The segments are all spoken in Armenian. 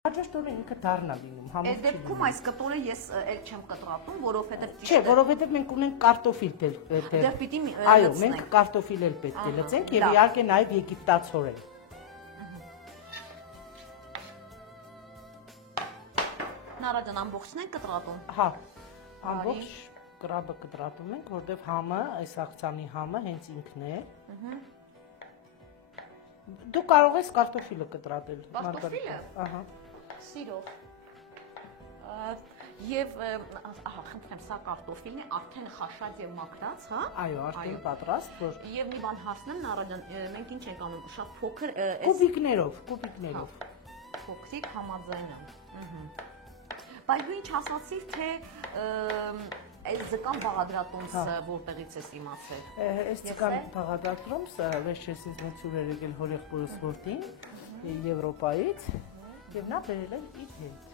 Հաջորդորը ինքը դառնա լինում, համով չի լինում։ Այդ դեպքում այս կտորը ես էլ չեմ կտրատում, որովհետև ճիշտ է։ Չէ, որովհետև մենք ունենք կարտոֆիլ Դեռ պիտի այո, մենք կարտոֆիլ էլ պետք է լցենք եւ իհարկե նաեւ եգիպտացորեն։ Նարաջան ամբողջն ենք կտրատում։ Հա, ամբողջ կրաբը կտրատում ենք, որովհետև համը, այս աղցանի համը հենց ինքն է։ Դու կարող ես կարտոֆիլը կտրատել։ Կարտոֆիլը։ Ահա։ Սիրով։ Եվ ահա, խնդրեմ, սա կարտոֆիլն է, արդեն խաշած եւ մաքրած, հա։ Այո, արդեն պատրաստ, որ Եվ մի բան հասնեմ, Նարաջան, մենք ինչ ենք անում, շատ փոքր, կուբիկներով։ Փոքրիկ համաձայն եմ։ Բայց դու ինչ ասացիր, թե այս զկան բաղադրատոմսը որտեղից ես իմացել։ Այս զկան բաղադրատոմսը վերջերս ինձ մեծ ուրեր եկել հորեղբորս որդին Եվրոպայից եւ նա բերել է իր հետ։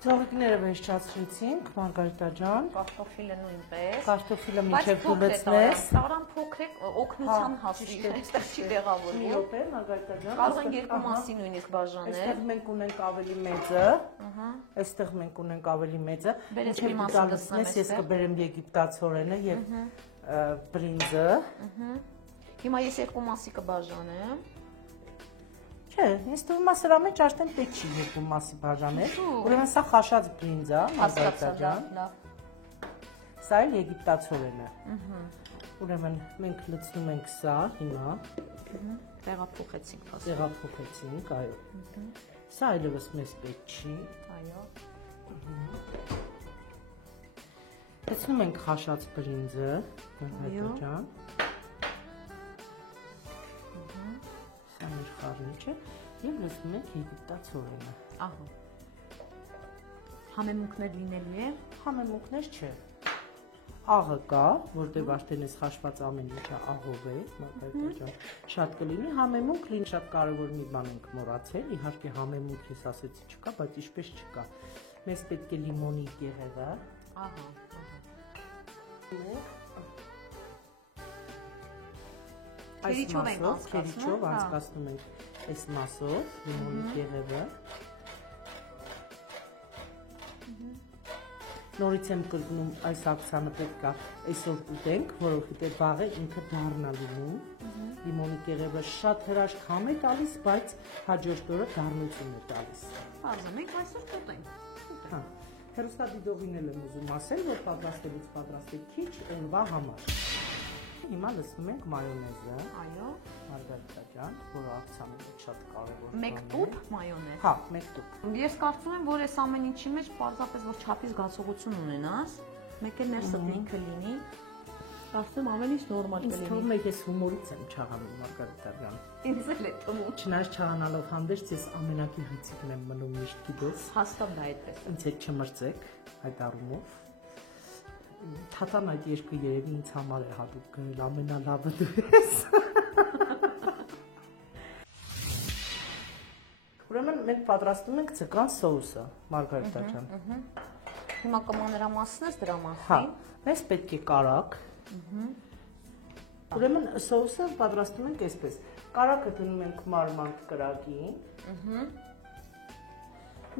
Ծաղիկները վերջացրեցինք, Մարգարիտա ջան։ Կարտոֆիլը նույնպես։ Կարտոֆիլը մինչև դու լցնես։ Տարան փոքրիկ օգնության հասի, այստեղ չի տեղավորվում։ Մի րոպե, Մարգարիտա ջան։ Կարող են երկու մասի նույնիսկ բաժանել։ Այստեղ մենք ունենք ավելի մեծը։ Այստեղ մենք ունենք ավելի մեծը։ Մինչև մի մասը լցնես, ես կբերեմ եգիպտացորենը եւ բրինձը։ Հիմա ես երկու մասի կբաժանեմ։ Չէ, ինձ թվում է սրա մեջ արդեն պետք չի երկու մասի բաժանել։ Ուրեմն սա խաշած բրինձ է, Մարգարիտա ջան։ Սա էլ եգիպտացորենը։ Ուրեմն մենք լցնում ենք սա հիմա։ Տեղափոխեցինք, փաստորեն։ Տեղափոխեցինք, այո։ Սա այլևս մեզ պետք չի։ Այո։ Լցնում ենք խաշած բրինձը, Մարգարիտա ջան։ Սա մեր խառնիչը եւ լցնում ենք եգիպտացորենը։ Ահա։ Համեմունքներ լինելու է։ Համեմունքներ չէ։ Աղը կա, որտեղ արդեն էս խաշված ամեն ինչը աղով է, Մարգարիտա ջան։ Շատ կլինի համեմունք, լինի շատ կարևոր մի բան ենք մոռացել, իհարկե համեմունք ես ասեցի չկա, բայց ինչպես չկա։ Մեզ պետք է լիմոնի կեղևը։ Ահա։ Քերիչով ենք անցկացնում, քերիչով անցկացնում ենք այս մասով, լիմոնի կեղևը։ Նորից եմ կրկնում, այս աղցանը պետք է այսօր ուտենք, որովհետև վաղը ինքը դառնա լինում։ Լիմոնի կեղևը շատ հրաշք համ է տալիս, բայց հաջորդ օրը դառնություն է տալիս։ Բարձր, մենք այսօր կուտենք։ Հա, հեռուստադիտողին էլ եմ ուզում ասել, որ պատրաստելուց պատրաստեք քիչ օրվա համար։ Հիմա լցնում ենք մայոնեզը։ Այո։ Մարգարիտա ջան, որը աղցանը շատ կարևոր է։ 1 տուփ մայոնեզ։ Հա, 1 տուփ։ Ես կարծում եմ, որ այս ամեն ինչի մեջ պարզապես որ չափի զգացողություն ունենաս, մեկ էլ ներսդ ինքը լինի, կարծում ամեն ինչ նորմալ կլինի։ Ինձ թվում է ես հումորից եմ չաղանում, Մարգարիտա ջան։ Ինձ էլ է թվում։ Չնայած չաղանալով հանդերձ ես ամենակեղեցիկն եմ մնում միշտ գիտես։ Հաստատ դա այդպես է։ Ինձ հետ չմրցեք այդ առումով։ Թաթան այդ երկու երևի ինձ համար է հատուկ գրել, ամենալավը դու ես։ Ուրեմն մենք պատրաստում ենք ձկան սոուսը, Մարգարիտա ջան։ Հիմա կմանրամասնես դրա մասին։ Հա, մեզ պետք է կարակ։ Ուրեմն սոուսը պատրաստում ենք այսպես։ Կարակը դնում ենք մարմանդ կրակին։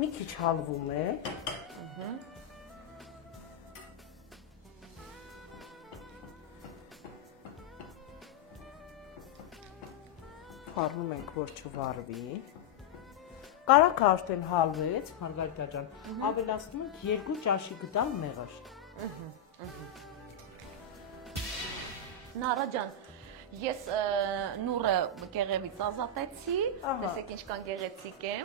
Մի քիչ հալվում է։ Խառնում ենք, որ չվառվի։ Կարակը արդեն հալվեց, Մարգարիտա ջան, ավելացնում ենք 2 ճաշի գդալ մեղրաշ։ Նարա ջան, ես նուրը կեղևից ազատեցի, տեսեք ինչքան գեղեցիկ է։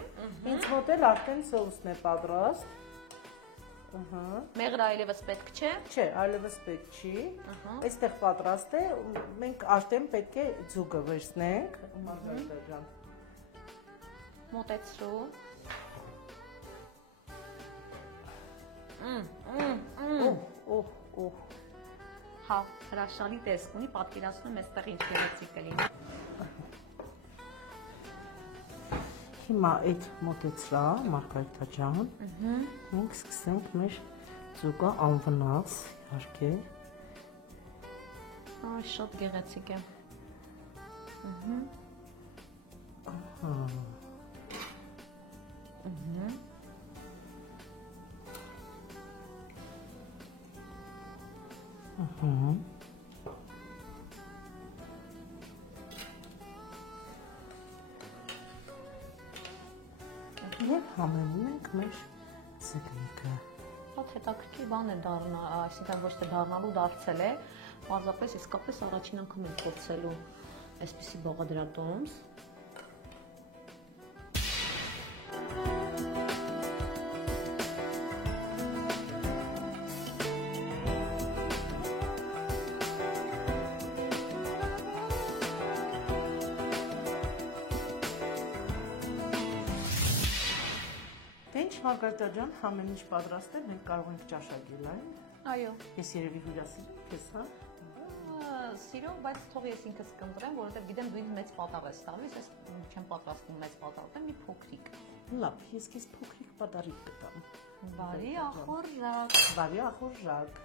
Ինձ մոտ էլ արդեն սոուսն է պատրաստ։ Մեղրը այլևս պետք չէ։ Չէ, այլևս պետք չի։ Այստեղ պատրաստ է, մենք արդեն պետք է ձուկը վերցնենք, Մարգարիտա ջան։ Մոտեցրու։ Հա, հրաշալի տեսք ունի, պատկերացնում եմ այստեղ ինչ գեղեցիկ կլինի։ Հիմա այդ մոտեցրա, Մարգարիտա ջան, մենք սկսենք մեր ձուկը անվնաս, իհարկե։ Շատ գեղեցիկ է։ Եվ համեմում ենք մեր սեղանքը։ Շատ հետաքրքիր բան է դառնա, այսինքն ոչ թե դառնալու դարձել է, պարզապես իսկապես առաջին անգամ եմ փորձելու այսպիսի բաղադրատոմս։ Ինչ Մարգարիտա ջան, ամեն ինչ պատրաստ է, մենք կարող ենք ճաշակել, այն։ Այո։ Ես երևի հյուրասիրում ես, հա։ Սիրո, բայց թող ես ինքս կընտրեմ, որովհետև գիտեմ դու ինձ մեծ պատաղ ես տալիս, ես չեմ պատրաստում մեծ պատաղ, մի փոքրիկ։ Լավ, ես քեզ փոքրիկ պատարիկ կտամ։ Բարի ախորժակ։ Բարի ախորժակ։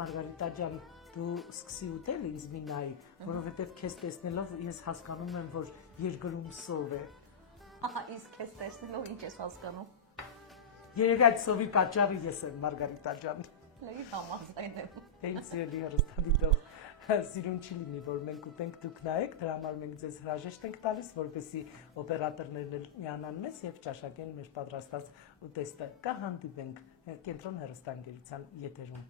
Մարգարիտա ջան, դու սկսի ուտել ինձ մի նայի, որովհետև քեզ տեսնելով ես հասկանում եմ, որ երկրում սով է։ Ահա, իսկ քեզ տեսնելով ինչ ես հասկանում։ Երևի այդ սովի կաճառը ես եմ, Մարգարիտա ջան։ Լի համաձայն եմ։ Ինչ սիրելի հեռուստադիտող, սիրուն չի լինի, որ մենք ուտենք դուք նայեք, դրա համար մենք ձեզ հրաժեշտ ենք տալիս, որպեսզի օպերատորներն միանան մեզ եւ ճաշակեն մեր պատրաստած ուտեստը։ Կհանդիպենք Կենտրոն հեռուստաընկերության եթերում։